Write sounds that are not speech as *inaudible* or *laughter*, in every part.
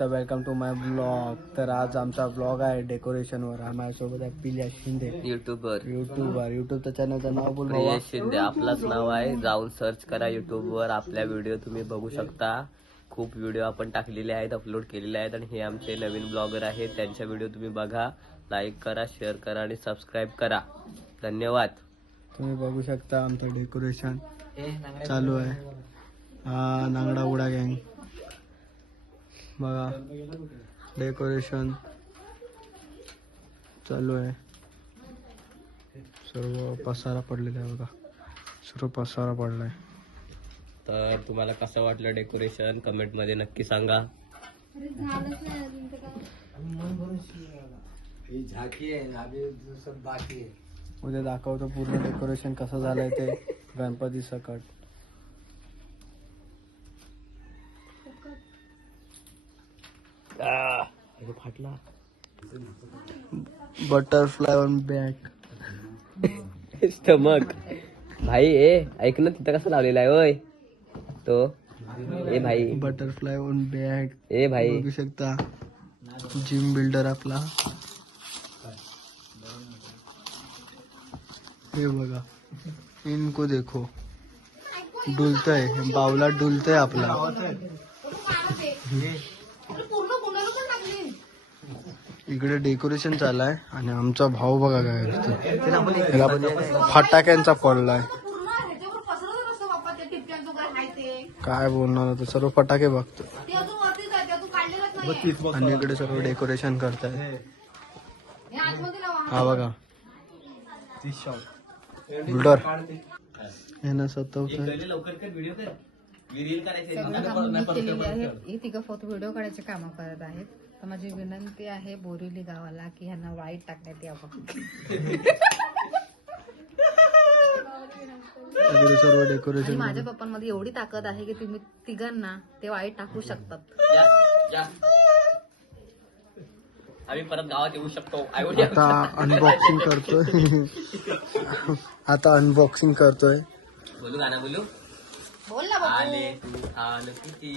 तर welcome to my blog तर आज आमचा ब्लॉग आहे डेकोरेशनवर माझ्यासोबत आहे पिल्या शिंदे. युट्यूबवर युट्यूबवर युट्यूबचं चॅनलचं नाव बोल बाबा प्रियेश शिंदे आपलाच नाव आहे. जाऊन सर्च करा युट्यूब वर. आपल्या व्हिडिओ तुम्ही बघू शकता. खूप व्हिडिओ आपण टाकलेले आहेत अपलोड केलेले आहेत. आणि हे आमचे नवीन ब्लॉगर आहेत. त्यांच्या व्हिडिओ तुम्ही बघा. लाईक करा शेअर करा आणि सबस्क्राईब करा. धन्यवाद. तुम्ही बघू शकता आमचं डेकोरेशन चालू आहे. हा नांगडा उडा गँग बघा. डेकोरेशन चालू आहे. सर्व पसारा पडलेला आहे बघा. सर्व पसारा पडलाय. तर तुम्हाला कसं वाटलं डेकोरेशन कमेंटमध्ये नक्की सांगा. उद्या दाखवतो पूर्ण डेकोरेशन कसं झालंय ते. गणपती सकट. फाटला बटरफ्लाय ऑन बॅक स्टमक भाई ए ऐक ना तिथं कसं लावलेला आहे ओय? तो ए भाई. बटरफ्लाय ऑन बॅक ए भाई. बघू शकता जिम बिल्डर आपला. हे बघा इनको देखो. डुलतय बावला डुलतय आपला. *laughs* इकडे डेकोरेशन चाललाय आणि आमचा भाऊ बघा काय करतो फटाक्यांचा पडलाय काय बोलणार आता? सर्व फटाके बघतो आणि इकडे सर्व डेकोरेशन करताय हा बघा. बिल्डर हे तिघं फोटो व्हिडिओ काढायचे कामं करत आहेत. तर माझी विनंती आहे बोरिवली गावाला की ह्यांना वाईट टाकण्यात यावं. इकडे सर्व आणि डेकोरेशन माझ्या पप्पांमध्ये एवढी ताकद आहे की तुम्ही तिघांना ते वाईट टाकू शकतात. या, या. आम्ही परत गावात येऊ शकतो. आता *laughs* अनबॉक्सिंग करतोय. आता अनबॉक्सिंग करतोय. बोलू गाणं बोलू? बोल ना आले तू आल किती?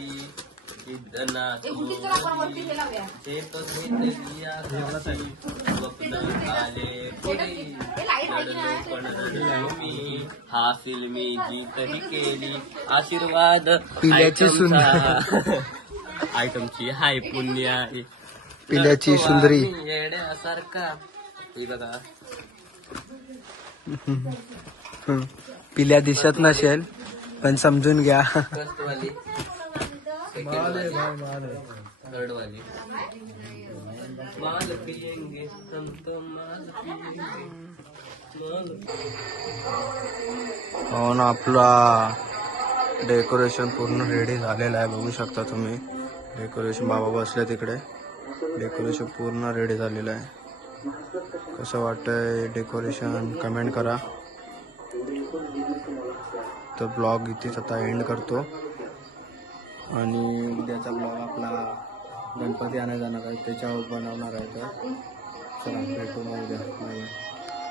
केली. आशीर्वाद पिल्याची आयटमचा. आयटमची हाय पुण्य आहे. पिल्याची सुंदरी. हे बघा. हं. पिल्या दिसत नसेल पण समजून घ्या. सेकंड वाली थर्ड वाली। माल हम तो माल माल। हो आपला डेकोरेशन पूर्ण रेडी झालेलं आहे बघू शकता तुम्ही. डेकोरेशन बाबा बसले तिकडे. डेकोरेशन पूर्ण रेडी झालेलं आहे. कसं वाटतंय डेकोरेशन कमेंट करा. तर ब्लॉग इथेच आता एंड करतो. आणि उद्याचा ब्लॉग आपला गणपती आणायला जाणार आहे त्याच्यावर बनवणार आहे तर. चला भेटू मग उद्या.